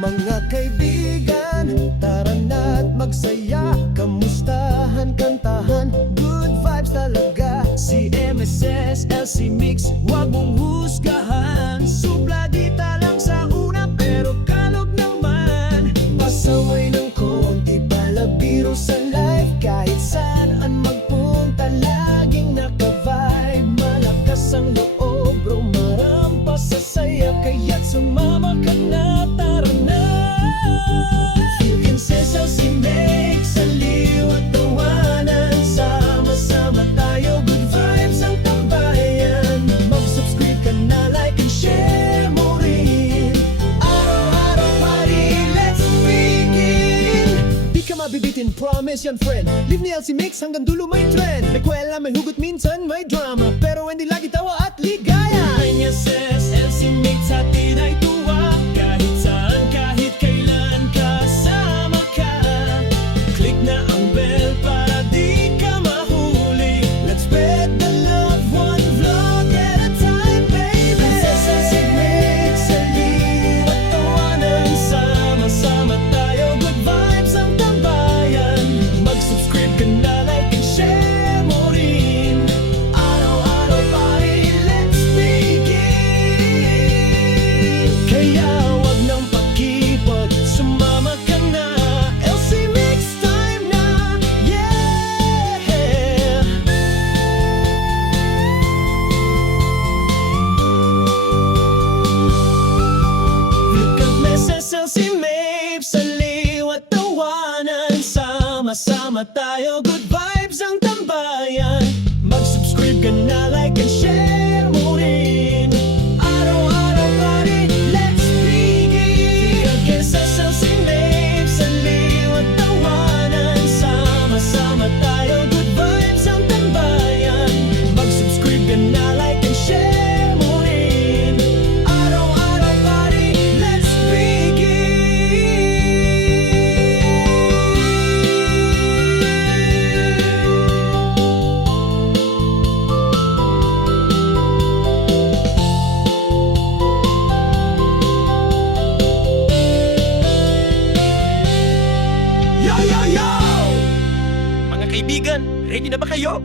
Mga kaibigan, tara na't magsaya. Kamustahan, kantahan, good vibes talaga. Si MSS, LC Mix, wag mong husgahan. Supladita lang sa una pero kalog naman. Pasaway ng konti, palabiro sa life. Kahit saan magpunta, laging naka-vibe. Malakas ang loob, bro, marampas sa saya. Kaya't sumama ka na, tara na. You can say LC Mix, aliw at tawanan. Sama-sama tayo, good vibes ang tambayan. Mag-subscribe ka na, like and share mo rin. Araw-araw party, let's begin. Di ka mabibitin, promise yan friend. Live ni LC Mix hanggang dulo may trend. May kwela, may hugot, minsan may drama, pero hindi lagi tawa at ligaya. MSS, LC Mix, hatid ay tuwa. Kahit saan, kahit kailan, kasama ka. Click na ang bell para di ka mahuli. Let's spread the love, one vlog at a time, baby. LC Mix, aliw at tawanan. Sama-sama tayo, good vibes ang tambayan. Mag-subscribe ka na, like and share mo rin. Araw-araw party, let's begin. Kaya wag nang pakipot, sumama ka na. LC Mix time na, yeah. Look at Mrs. LC Mix, aliw at tawanan. Sama-sama tayo, good vibes ang tambayan. Mag-subscribe ka na, like and share mo rin. Araw-araw party, let's begin. Look at Mrs. LC Mix, aliw at tawanan. Sama-sama tayo, good vibes ang tambayan. Mag-subscribe ka na, like and share mo rin. Araw-araw party, let's begin. Yo, yo, yo! Mga kaibigan, ready na ba kayo?